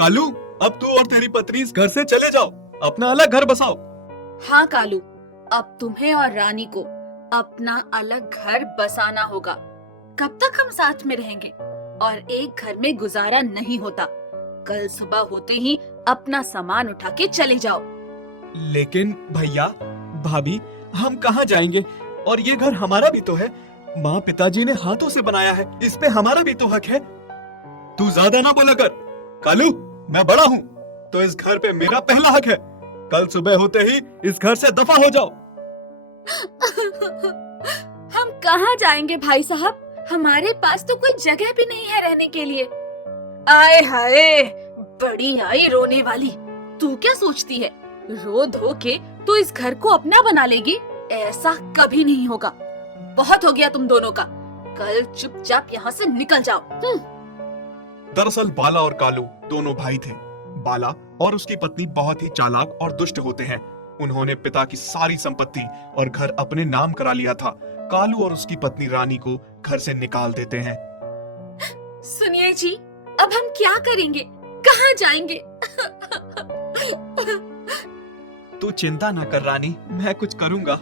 कालू, अब तू और तेरी पत्नी इस घर से चले जाओ, अपना अलग घर बसाओ। हाँ कालू, अब तुम्हें और रानी को अपना अलग घर बसाना होगा। कब तक हम साथ में रहेंगे और एक घर में गुजारा नहीं होता। कल सुबह होते ही अपना सामान उठा के चले जाओ। लेकिन भैया भाभी, हम कहाँ जाएंगे? और ये घर हमारा भी तो है। माँ पिताजी ने हाथों से बनाया है, इस पे हमारा भी तो हक है। तू ज्यादा ना बोला कर। कालू, मैं बड़ा हूँ तो इस घर पे मेरा पहला हक है। कल सुबह होते ही इस घर से दफा हो जाओ। हम कहाँ जाएंगे भाई साहब? हमारे पास तो कोई जगह भी नहीं है रहने के लिए। आए हाय, बड़ी आई रोने वाली। तू क्या सोचती है, रो धो के तू इस घर को अपना बना लेगी? ऐसा कभी नहीं होगा। बहुत हो गया तुम दोनों का। कल चुपचाप यहाँ से निकल जाओ। दरअसल बाला और कालू दोनों भाई थे। बाला और उसकी पत्नी बहुत ही चालाक और दुष्ट होते हैं। उन्होंने पिता की सारी संपत्ति और घर अपने नाम करा लिया था। कालू और उसकी पत्नी रानी को घर से निकाल देते हैं। सुनिए जी, अब हम क्या करेंगे? कहाँ जाएंगे? तू चिंता ना कर रानी, मैं कुछ करूंगा।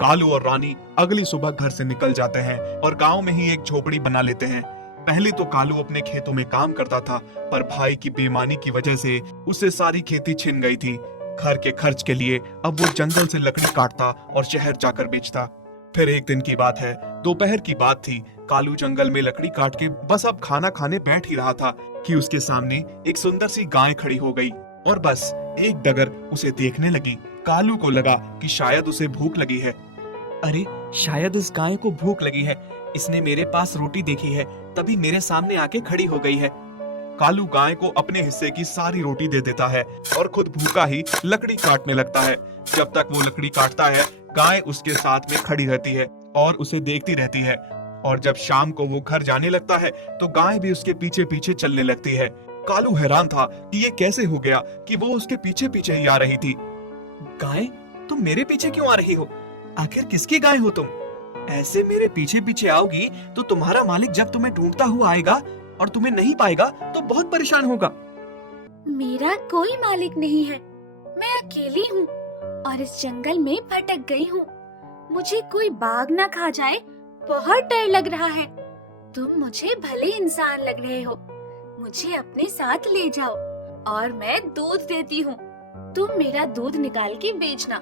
कालू और रानी अगली सुबह घर से निकल जाते हैं और गांव में ही एक झोपड़ी बना लेते हैं। पहले तो कालू अपने खेतों में काम करता था, पर भाई की बेईमानी की वजह से उसे सारी खेती छिन गई थी। घर के खर्च के लिए अब वो जंगल से लकड़ी काटता और शहर जाकर बेचता। फिर एक दिन की बात है, दोपहर की बात थी। कालू जंगल में लकड़ी काट के बस अब खाना खाने बैठ ही रहा था कि उसके सामने एक सुंदर सी गाय खड़ी हो गई और बस एक डगर उसे देखने लगी। कालू को लगा कि शायद उसे भूख लगी है। अरे, शायद इस गाय को भूख लगी है, इसने मेरे पास रोटी देखी है तभी मेरे सामने आके खड़ी हो गई है। कालू गाय को अपने हिस्से की सारी रोटी दे देता है और खुद भूखा ही लकड़ी काटने लगता है। जब तक वो लकड़ी काटता है, गाय उसके साथ में खड़ी रहती है और उसे देखती रहती है। और जब शाम को वो घर जाने लगता है तो गाय भी उसके पीछे पीछे चलने लगती है। कालू हैरान था कि ये कैसे हो गया कि वो उसके पीछे पीछे ही आ रही थी। गाय, तुम मेरे पीछे क्यों आ रही हो? आखिर किसकी गाय हो तुम? ऐसे मेरे पीछे पीछे आओगी तो तुम्हारा मालिक जब तुम्हें ढूंढता हुआ आएगा और तुम्हें नहीं पाएगा तो बहुत परेशान होगा। मेरा कोई मालिक नहीं है, मैं अकेली हूँ और इस जंगल में भटक गई हूँ। मुझे कोई बाघ ना खा जाए, बहुत डर लग रहा है। तुम मुझे भले इंसान लग रहे हो, मुझे अपने साथ ले जाओ और मैं दूध देती हूँ। तुम मेरा दूध निकाल के बेचना,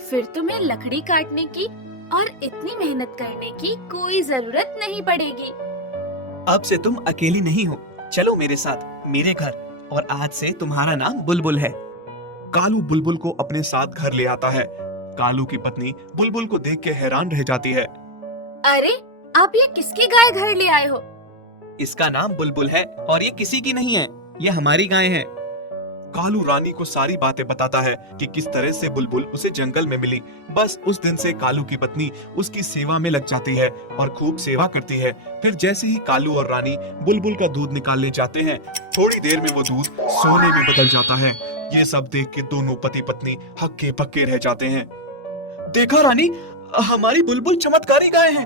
फिर तुम्हें लकड़ी काटने की और इतनी मेहनत करने की कोई जरूरत नहीं पड़ेगी। अब से तुम अकेली नहीं हो, चलो मेरे साथ मेरे घर, और आज से तुम्हारा नाम बुलबुल है। कालू बुलबुल को अपने साथ घर ले आता है। कालू की पत्नी बुलबुल को देख के हैरान रह जाती है। अरे, आप ये किसकी गाय घर ले आए हो? इसका नाम बुलबुल है और ये किसी की नहीं है, ये हमारी गाय है। कालू रानी को सारी बातें बताता है कि किस तरह से बुलबुल उसे जंगल में मिली। बस उस दिन से कालू की पत्नी उसकी सेवा में लग जाती है और खूब सेवा करती है। फिर जैसे ही कालू और रानी बुलबुल का दूध निकालने जाते हैं, थोड़ी देर में वो दूध सोने में बदल जाता है। ये सब देख के दोनों पति पत्नी हक्के पक्के रह जाते हैं। देखा रानी, हमारी बुलबुल चमत्कारी गाय है।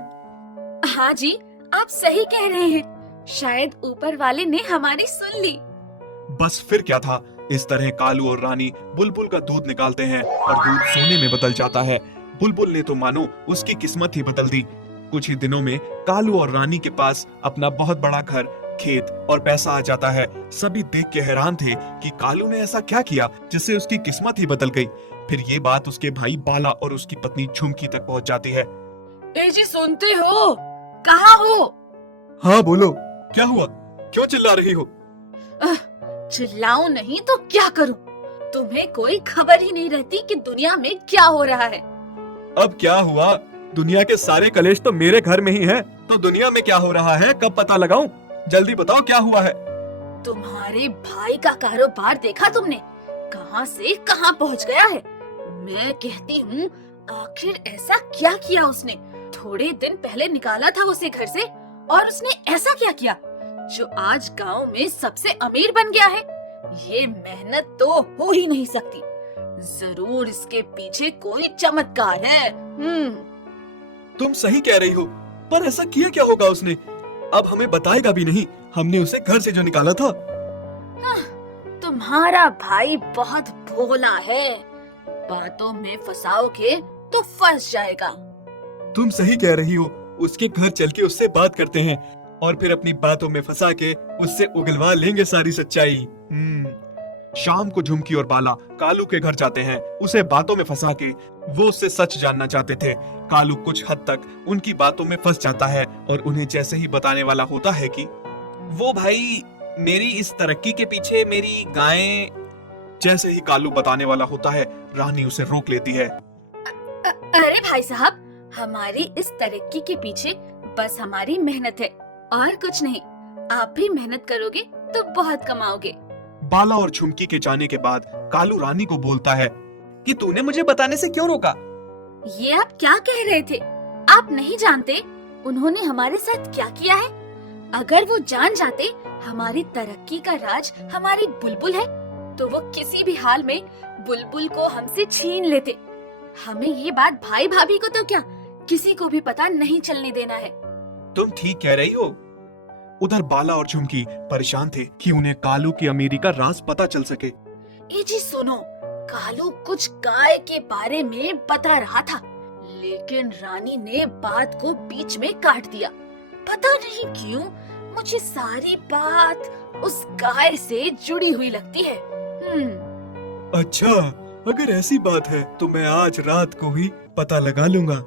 हाँ जी, आप सही कह रहे हैं। शायद ऊपर वाले ने हमारी सुन ली। बस फिर क्या था, इस तरह कालू और रानी बुलबुल का दूध निकालते हैं और दूध सोने में बदल जाता है। बुलबुल ने तो मानो उसकी किस्मत ही बदल दी। कुछ ही दिनों में कालू और रानी के पास अपना बहुत बड़ा घर, खेत और पैसा आ जाता है। सभी देख के हैरान थे कि कालू ने ऐसा क्या किया जिससे उसकी किस्मत ही बदल गई। फिर ये बात उसके भाई बाला और उसकी पत्नी झुमकी तक पहुंच जाती है। ए जी, सुनते हो? कहाँ हो? हाँ बोलो, क्या हुआ? क्यों चिल्ला रही हो? चिल्लाऊं नहीं तो क्या करूं? तुम्हें कोई खबर ही नहीं रहती कि दुनिया में क्या हो रहा है। अब क्या हुआ? दुनिया के सारे कलेश तो मेरे घर में ही हैं, तो दुनिया में क्या हो रहा है कब पता लगाऊं? जल्दी बताओ क्या हुआ है। तुम्हारे भाई का कारोबार देखा तुमने? कहां से कहां पहुंच गया है। मैं कहती हूँ, आखिर ऐसा क्या किया उसने? थोड़े दिन पहले निकाला था उसे घर से और उसने ऐसा क्या किया जो आज गांव में सबसे अमीर बन गया है? ये मेहनत तो हो ही नहीं सकती। जरूर इसके पीछे कोई चमत्कार है। तुम सही कह रही हो, पर ऐसा किया क्या होगा उसने? अब हमें बताएगा भी नहीं, हमने उसे घर से जो निकाला था। तुम्हारा भाई बहुत भोला है, बातों में फंसाओगे तो फंस जाएगा। तुम सही कह रही हो, उसके घर चल के उससे बात करते हैं और फिर अपनी बातों में फंसा के उससे उगलवा लेंगे सारी सच्चाई। शाम को झुमकी और बाला कालू के घर जाते हैं। उसे बातों में फंसा के वो उससे सच जानना चाहते थे। कालू कुछ हद तक उनकी बातों में फंस जाता है और उन्हें जैसे ही बताने वाला होता है कि वो भाई मेरी इस तरक्की के पीछे मेरी गायें, जैसे ही कालू बताने वाला होता है रानी उसे रोक लेती है। अरे भाई साहब, हमारी इस तरक्की के पीछे बस हमारी मेहनत है और कुछ नहीं। आप भी मेहनत करोगे तो बहुत कमाओगे। बाला और झुमकी के जाने के बाद कालू रानी को बोलता है कि तूने मुझे बताने से क्यों रोका? ये आप क्या कह रहे थे? आप नहीं जानते उन्होंने हमारे साथ क्या किया है? अगर वो जान जाते हमारी तरक्की का राज हमारी बुलबुल है, तो वो किसी भी हाल में बुलबुल को हमसे छीन लेते। हमें ये बात भाई भाभी को तो क्या, किसी को भी पता नहीं चलने देना है। तुम ठीक कह रही हो। उधर बाला और झुमकी परेशान थे कि उन्हें कालू की अमीरी का राज पता चल सके। ए जी सुनो, कालू कुछ गाय के बारे में बता रहा था, लेकिन रानी ने बात को बीच में काट दिया। पता नहीं क्यों मुझे सारी बात उस गाय से जुड़ी हुई लगती है। अच्छा, अगर ऐसी बात है तो मैं आज रात को ही पता लगा लूंगा।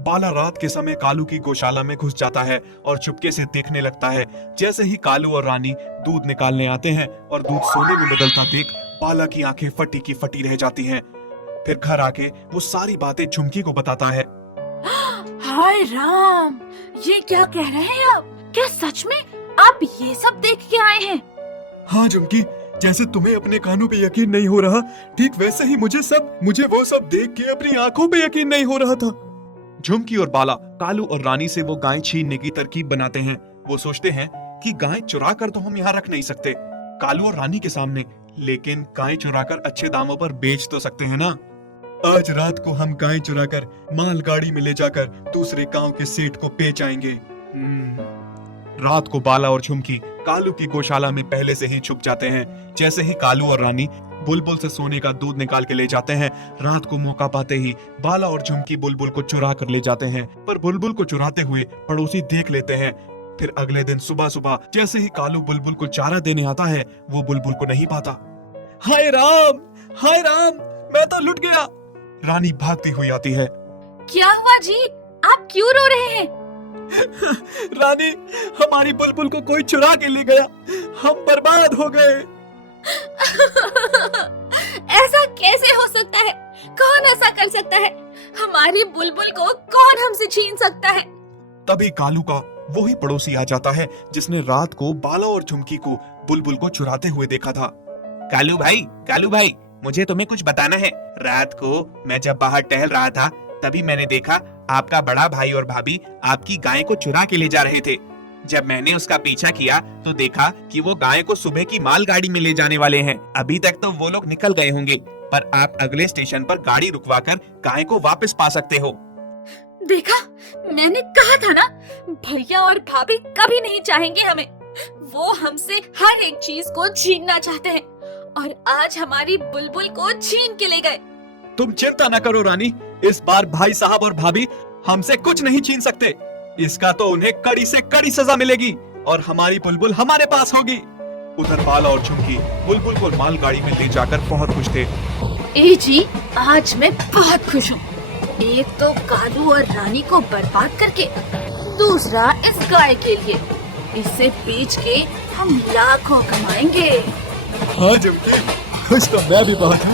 बाला रात के समय कालू की गौशाला में घुस जाता है और चुपके से देखने लगता है। जैसे ही कालू और रानी दूध निकालने आते हैं और दूध सोने में बदलता देख बाला की आंखें फटी की फटी रह जाती हैं। फिर घर आके वो सारी बातें झुमकी को बताता है। हाय राम, ये क्या कह रहे हैं आप? क्या सच में आप ये सब देख के आए हैं? हाँ झुमकी, जैसे तुम्हें अपने कानों पे यकीन नहीं हो रहा, ठीक वैसे ही मुझे वो सब देख के अपनी आंखों पे यकीन नहीं हो रहा था। झुमकी और बाला कालू और रानी से वो गाय छीनने की तरकीब बनाते हैं। वो सोचते हैं कि गाय चुरा कर तो हम यहाँ रख नहीं सकते कालू और रानी के सामने, लेकिन गाय चुरा कर अच्छे दामों पर बेच तो सकते हैं ना। आज रात को हम गाय चुरा कर मालगाड़ी में ले जाकर दूसरे गांव के सेठ को बेच आएंगे। रात को बाला और झुमकी कालू की गौशाला में पहले से ही छुप जाते हैं। जैसे ही कालू और रानी बुलबुल से सोने का दूध निकाल के ले जाते हैं, रात को मौका पाते ही बाला और झुमकी बुलबुल को चुरा कर ले जाते हैं। पर बुलबुल को चुराते हुए पड़ोसी देख लेते हैं। फिर अगले दिन सुबह सुबह जैसे ही कालू बुलबुल को चारा देने आता है, वो बुलबुल को नहीं पाता। हाय राम, मैं तो लुट गया। रानी भागती हुई आती है। क्या हुआ जी, आप क्यों रो रहे हैं? रानी, हमारी बुलबुल को कोई चुरा के ले गया, हम बर्बाद हो गए। ऐसा कैसे हो सकता है? कौन ऐसा कर सकता है? हमारी बुलबुल को कौन हमसे छीन सकता है? तभी कालू का वही पड़ोसी आ जाता है जिसने रात को बाला और झुमकी को बुलबुल को चुराते हुए देखा था। कालू भाई, मुझे तुम्हें कुछ बताना है। रात को मैं जब बाहर टहल रहा था, तभी मैंने देखा आपका बड़ा भाई और भाभी आपकी गाय को चुरा के ले जा रहे थे। जब मैंने उसका पीछा किया तो देखा कि वो गाय को सुबह की मालगाड़ी में ले जाने वाले हैं। अभी तक तो वो लोग निकल गए होंगे, पर आप अगले स्टेशन पर गाड़ी रुकवाकर गाय को वापस पा सकते हो। देखा, मैंने कहा था ना, भैया और भाभी कभी नहीं चाहेंगे हमें। वो हमसे हर एक चीज को छीनना चाहते हैं और आज हमारी बुलबुल को छीन के ले गए। तुम चिंता न करो रानी, इस बार भाई साहब और भाभी हमसे कुछ नहीं छीन सकते। इसका तो उन्हें कड़ी से कड़ी सजा मिलेगी और हमारी बुलबुल हमारे पास होगी। उधर बाला और झुमकी बुलबुल को मालगाड़ी में ले जाकर बहुत खुश थे। ए जी, आज मैं बहुत खुश हूँ। एक तो कालू और रानी को बर्बाद करके, दूसरा इस गाय के लिए। इसे बेच के हम लाखों कमाएंगे। हाँ झुमकी, खुश तो मैं भी बहुत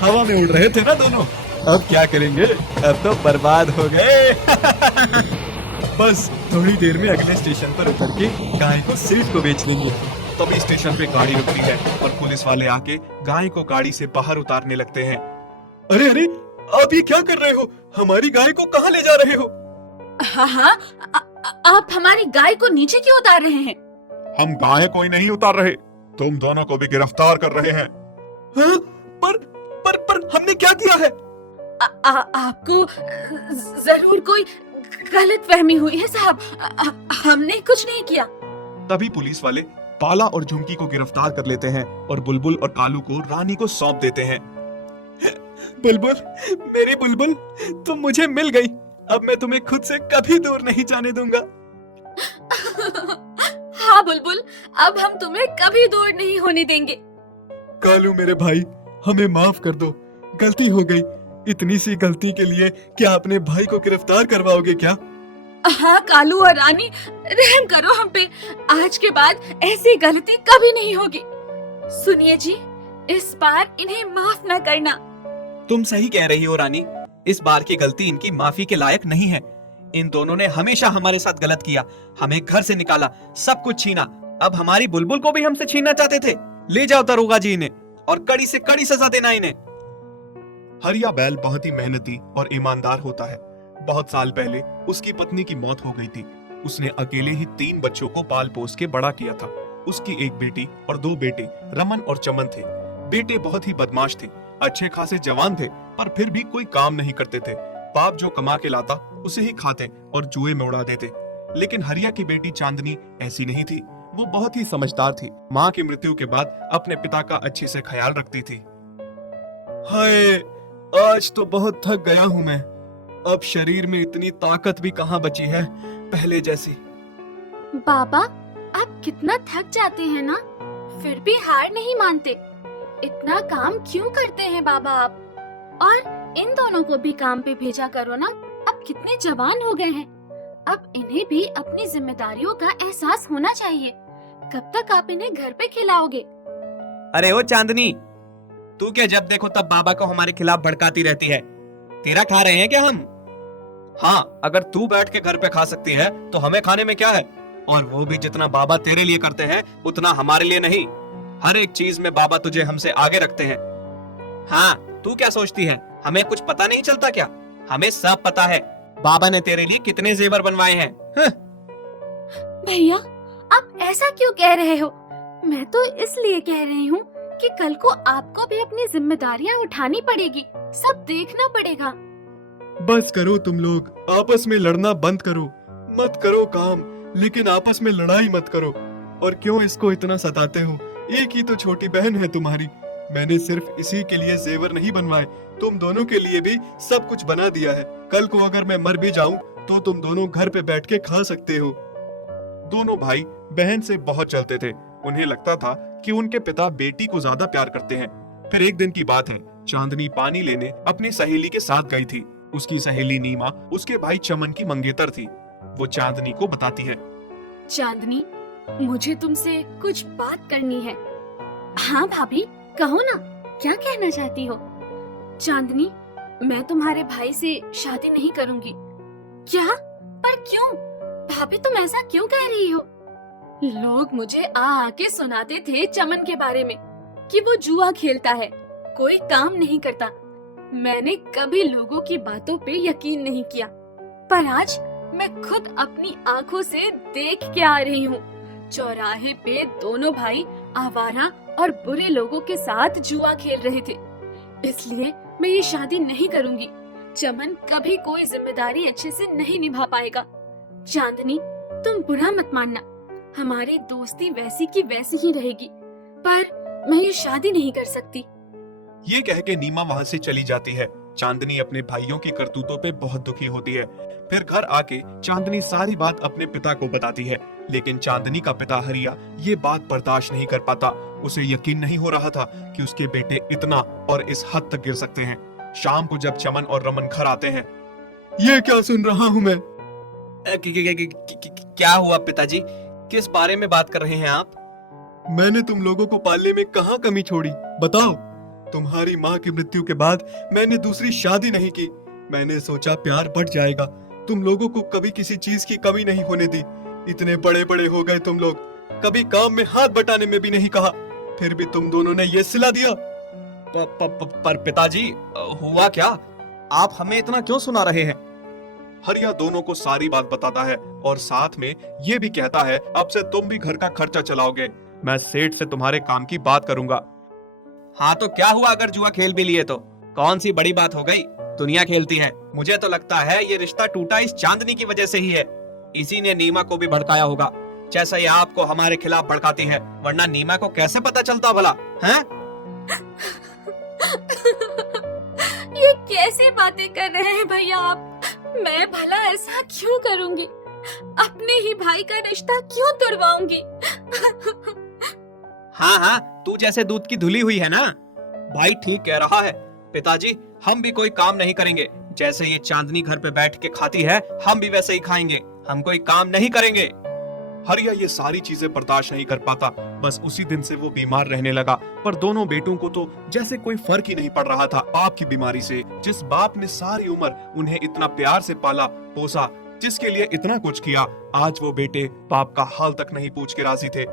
हवा में उड़ रहे थे ना दोनों। अब क्या करेंगे, अब तो बर्बाद हो गए। बस थोड़ी देर में अगले स्टेशन पर उतर के गाय को सेठ को बेच देंगे। तभी स्टेशन पे गाड़ी रुकती है और पुलिस वाले आके गाय को गाड़ी से बाहर उतारने लगते हैं। अरे, आप ये क्या कर रहे हो? हमारी गाय को कहाँ ले जा रहे हो? हाँ, आप हमारी गाय को नीचे क्यों उतार रहे हैं? हम गाय कोई नहीं उतार रहे, तुम दोनों को भी गिरफ्तार कर रहे हैं। हाँ? पर हमने क्या किया है? आपको जरूर कोई गलत फहमी हुई है साहब। हमने कुछ नहीं किया। तभी पुलिस वाले काला और झुमकी को गिरफ्तार कर लेते हैं और बुलबुल और कालू को रानी को सौंप देते हैं। बुलबुल, मेरी बुलबुल, तुम मुझे मिल गई। अब मैं तुम्हें खुद से कभी दूर नहीं जाने दूंगा। हाँ बुलबुल, अब हम तुम्हें कभी दूर नहीं होने देंगे। कालू मेरे भाई, हमें माफ कर दो, गलती हो गई। इतनी सी गलती के लिए क्या अपने भाई को गिरफ्तार करवाओगे क्या? हाँ कालू और रानी, रहम करो हम पे। आज के बाद ऐसी गलती कभी नहीं होगी। सुनिए जी, इस बार इन्हें माफ न करना। तुम सही कह रही हो रानी, इस बार की गलती इनकी माफी के लायक नहीं है। इन दोनों ने हमेशा हमारे साथ गलत किया, हमें घर से निकाला, सब कुछ छीना। अब हमारी बुलबुल को भी हमसे छीनना चाहते थे। ले जाओ दरोगा जी इन्हें और कड़ी से कड़ी सजा देना इन्हें। हरिया बैल बहुत ही मेहनती और ईमानदार होता है। बहुत साल पहले उसकी पत्नी की मौत हो गई थी। उसने अकेले ही 3 बच्चों को पाल पोस के बड़ा किया था। उसकी एक बेटी और 2 बेटे रमन और चमन थे। बेटे बहुत ही बदमाश थे, अच्छे खासे जवान थे, पर फिर भी कोई काम नहीं करते थे। बाप जो कमा के लाता उसे ही खाते और जुए में उड़ा देते। लेकिन हरिया की बेटी चांदनी ऐसी नहीं थी। वो बहुत ही समझदार थी। माँ की मृत्यु के बाद अपने पिता का अच्छे से ख्याल रखती थी। हाय, आज तो बहुत थक गया हूँ मैं। अब शरीर में इतनी ताकत भी कहाँ बची है पहले जैसी। बाबा, आप कितना थक जाते हैं ना, फिर भी हार नहीं मानते। इतना काम क्यों करते हैं बाबा आप? और इन दोनों को भी काम पे भेजा करो ना। अब कितने जवान हो गए हैं, अब इन्हें भी अपनी जिम्मेदारियों का एहसास होना चाहिए। कब तक आप इन्हें घर पे खिलाओगे? अरे ओ चांदनी, तू क्या जब देखो तब बाबा को हमारे खिलाफ भड़काती रहती है? तेरा खा रहे हैं क्या हम? हाँ, अगर तू बैठ के घर पे खा सकती है तो हमें खाने में क्या है? और वो भी जितना बाबा तेरे लिए करते हैं उतना हमारे लिए नहीं। हर एक चीज में बाबा तुझे हमसे आगे रखते हैं। हाँ, तू क्या सोचती है हमें कुछ पता नहीं चलता क्या? हमें सब पता है। बाबा ने तेरे लिए कितने जेवर बनवाए हैं। भैया, आप ऐसा क्यों कह रहे हो? मैं तो इसलिए कह रही हूँ कि कल को आपको भी अपनी जिम्मेदारियाँ उठानी पड़ेगी, सब देखना पड़ेगा। बस करो तुम लोग, आपस में लड़ना बंद करो। मत करो काम, लेकिन आपस में लड़ाई मत करो। और क्यों इसको इतना सताते हो? एक ही तो छोटी बहन है तुम्हारी। मैंने सिर्फ इसी के लिए जेवर नहीं बनवाए, तुम दोनों के लिए भी सब कुछ बना दिया है। कल को अगर मैं मर भी जाऊं तो तुम दोनों घर पे बैठ के खा सकते हो। दोनों भाई बहन से बहुत चलते थे। उन्हें लगता था कि उनके पिता बेटी को ज्यादा प्यार करते हैं। फिर एक दिन की बात है, चांदनी पानी लेने अपनी सहेली के साथ गई थी। उसकी सहेली नीमा उसके भाई चमन की मंगेतर थी। वो चांदनी को बताती है, चांदनी, मुझे तुमसे कुछ बात करनी है। हाँ भाभी, कहो ना, क्या कहना चाहती हो? चांदनी, मैं तुम्हारे भाई से शादी नहीं करूंगी। क्या? पर क्यों? भाभी, तुम ऐसा क्यों कह रही हो? लोग मुझे आके सुनाते थे चमन के बारे में कि वो जुआ खेलता है, कोई काम नहीं करता। मैंने कभी लोगों की बातों पे यकीन नहीं किया, पर आज मैं खुद अपनी आंखों से देख के आ रही हूँ। चौराहे पे दोनों भाई आवारा और बुरे लोगों के साथ जुआ खेल रहे थे। इसलिए मैं ये शादी नहीं करूंगी। चमन कभी कोई जिम्मेदारी अच्छे से नहीं निभा पाएगा। चांदनी, तुम बुरा मत मानना, हमारी दोस्ती वैसी की वैसी ही रहेगी, पर मैं ये शादी नहीं कर सकती। ये कह के नीमा वहाँ से चली जाती है। चांदनी अपने भाइयों की करतूतों पे बहुत दुखी होती है। फिर घर आके चांदनी सारी बात अपने पिता को बताती है, लेकिन चांदनी का पिता हरिया ये बात बर्दाश्त नहीं कर पाता। उसे यकीन नहीं हो रहा था कि उसके बेटे इतना और इस हद तक गिर सकते हैं। शाम को जब चमन और रमन घर आते हैं, ये क्या सुन रहा हूँ मैं? क्या हुआ पिताजी? किस बारे में बात कर रहे हैं आप? मैंने तुम लोगों को पालने में कहाँ कमी छोड़ी, बताओ। तुम्हारी माँ की मृत्यु के बाद मैंने दूसरी शादी नहीं की। मैंने सोचा प्यार बढ़ जाएगा, तुम लोगों को कभी किसी चीज की कमी नहीं होने दी। इतने बड़े बड़े हो गए तुम लोग, कभी काम में हाथ बटाने में भी नहीं कहा, फिर भी तुम दोनों ने ये सिला दिया। पर पिताजी, हुआ क्या? आप हमें इतना क्यों सुना रहे हैं? हरिया दोनों को सारी बात बताता है और साथ में ये भी कहता है, अब से तुम भी घर का खर्चा चलाओगे। मैं सेठ से तुम्हारे काम की बात करूंगा। हाँ, तो क्या हुआ अगर जुआ खेल भी लिए तो? कौन सी बड़ी बात हो गई? दुनिया खेलती है। मुझे तो लगता है ये रिश्ता टूटा इस चांदनी की वजह से ही है। इसी ने नीमा को भी भड़काया होगा। जैसा ये आपको हमारे खिलाफ भड़काती है, वरना नीमा को कैसे पता चलता भला, हैं? ये कैसे बातें कर रहे हैं भैया आप? मैं भला ऐसा क्यों करूंगी? अपने ही भाई का रिश्ता क्यों तोड़वाऊंगी? हाँ हाँ, तू जैसे दूध की धुली हुई है ना। भाई ठीक कह रहा है। पिताजी, हम भी कोई काम नहीं करेंगे। जैसे ये चांदनी घर पे बैठ के खाती है, हम भी वैसे ही खाएंगे। हम कोई काम नहीं करेंगे। हरिया ये सारी चीजें बर्दाश्त नहीं कर पाता। बस उसी दिन से वो बीमार रहने लगा। पर दोनों बेटों को तो जैसे कोई फर्क ही नहीं पड़ रहा था बाप की बीमारी से। जिस बाप ने सारी उम्र उन्हें इतना प्यार से पाला पोसा, जिसके लिए इतना कुछ किया, आज वो बेटे बाप का हाल तक नहीं पूछ के राजी थे।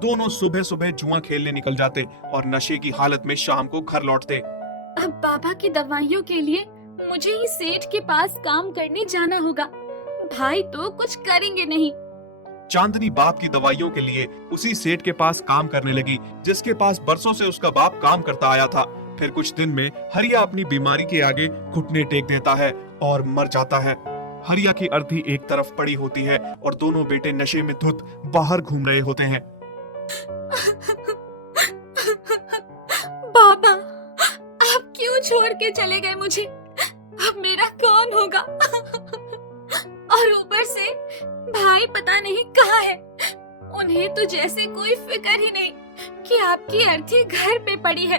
दोनों सुबह सुबह जुआ खेलने निकल जाते और नशे की हालत में शाम को घर लौटते। अब बाबा की दवाइयों के लिए मुझे ही सेठ के पास काम करने जाना होगा। भाई तो कुछ करेंगे नहीं। चांदनी बाप की दवाइयों के लिए उसी सेठ के पास काम करने लगी, जिसके पास बरसों से उसका बाप काम करता आया था। फिर कुछ दिन में हरिया अपनी बीमारी के आगे घुटने टेक देता है और मर जाता है। हरिया की अर्थी एक तरफ पड़ी होती है और दोनों बेटे नशे में धुत बाहर घूम रहे होते हैं। बाबा, आप क्यों छोड़ के चले गए मुझे? अब मेरा कौन होगा? और ऊपर से भाई पता नहीं कहाँ है। उन्हें तो जैसे कोई फिक्र ही नहीं कि आपकी अर्थी घर पे पड़ी है।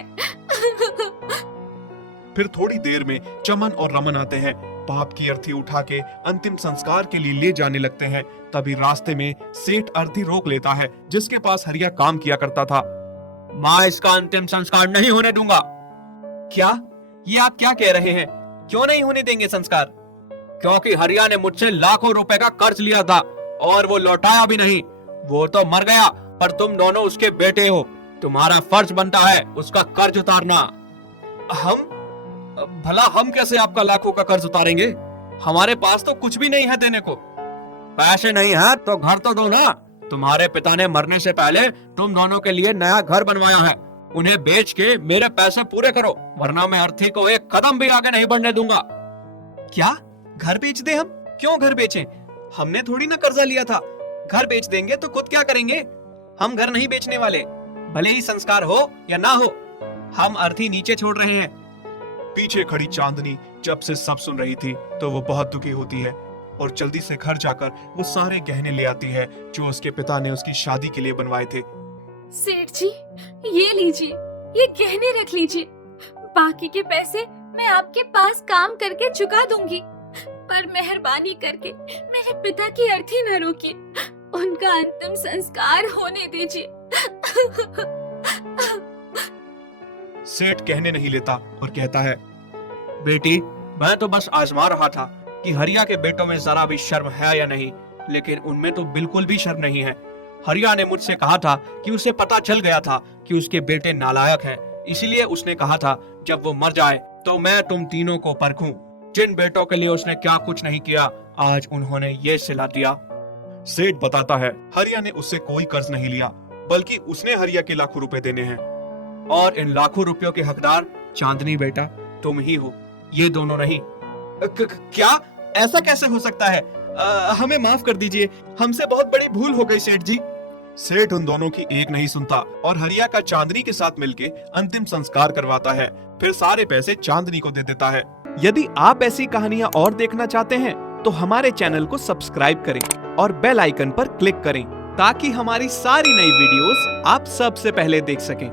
फिर थोड़ी देर में चमन और रमन आते हैं। बाप की अर्थी उठा के अंतिम संस्कार के लिए ले जाने लगते हैं। तभी रास्ते में सेठ अर्थी रोक लेता है, जिसके पास हरिया काम किया करता था। माँ, इसका अंतिम संस्कार नहीं होने दूंगा। क्या? ये आप क्या कह रहे हैं? क्यों नहीं होने देंगे संस्कार? क्योंकि हरिया ने मुझसे लाखों रुपए का कर्ज लिया था और वो लौटाया भी नहीं। वो तो मर गया, पर तुम दोनों उसके बेटे हो। तुम्हारा फर्ज बनता है उसका कर्ज उतारना। हम? भला हम कैसे आपका लाखों का कर्ज उतारेंगे? हमारे पास तो कुछ भी नहीं है देने को। पैसे नहीं है तो घर तो दो ना। तुम्हारे पिता ने मरने से पहले तुम दोनों के लिए नया घर बनवाया है। उन्हें बेच के मेरे पैसे पूरे करो, वरना मैं अर्थी को एक कदम भी आगे नहीं बढ़ने दूंगा। क्या? घर बेच दे? हम क्यों घर बेचें? हमने थोड़ी ना कर्जा लिया था। घर बेच देंगे तो खुद क्या करेंगे? हम घर नहीं बेचने वाले, भले ही संस्कार हो या ना हो। हम अर्थी नीचे छोड़ रहे हैं। पीछे खड़ी चांदनी जब से सब सुन रही थी तो वो बहुत दुखी होती है और जल्दी से घर जाकर वो सारे गहने ले आती है जो उसके पिता ने उसकी शादी के लिए बनवाए थे। सेठ जी, ये लीजिए, ये गहने रख लीजिए। बाकी के पैसे मैं आपके पास काम करके चुका दूंगी, पर मेहरबानी करके मेरे पिता की अर्थी न रोकिए। उनका अंतिम संस्कार होने दीजिए। सेठ कहने नहीं लेता और कहता है, बेटी, मैं तो बस आजमा रहा था कि हरिया के बेटों में जरा भी शर्म है या नहीं, लेकिन उनमें तो बिल्कुल भी शर्म नहीं है। हरिया ने मुझसे कहा था कि उसे पता चल गया था कि उसके बेटे नालायक हैं, इसलिए उसने कहा था जब वो मर जाए तो मैं तुम तीनों को परखूं। जिन बेटों के लिए उसने क्या कुछ नहीं किया, आज उन्होंने ये सिला दिया। सेठ बताता है, हरिया ने उससे कोई कर्ज नहीं लिया, बल्कि उसने हरिया के लाखों रुपए देने हैं और इन लाखों रुपयों के हकदार चांदनी बेटा तुम ही हो, ये दोनों नहीं। क्या? ऐसा कैसे हो सकता है? हमें माफ कर दीजिए, हमसे बहुत बड़ी भूल हो गई सेठ जी। सेठ उन दोनों की एक नहीं सुनता और हरिया का चांदनी के साथ मिलके अंतिम संस्कार करवाता है। फिर सारे पैसे चांदनी को दे देता है। यदि आप ऐसी कहानियां और देखना चाहते हैं तो हमारे चैनल को सब्सक्राइब करें और बेल आइकन पर क्लिक करें ताकि हमारी सारी नई वीडियोस आप सबसे पहले देख सकें।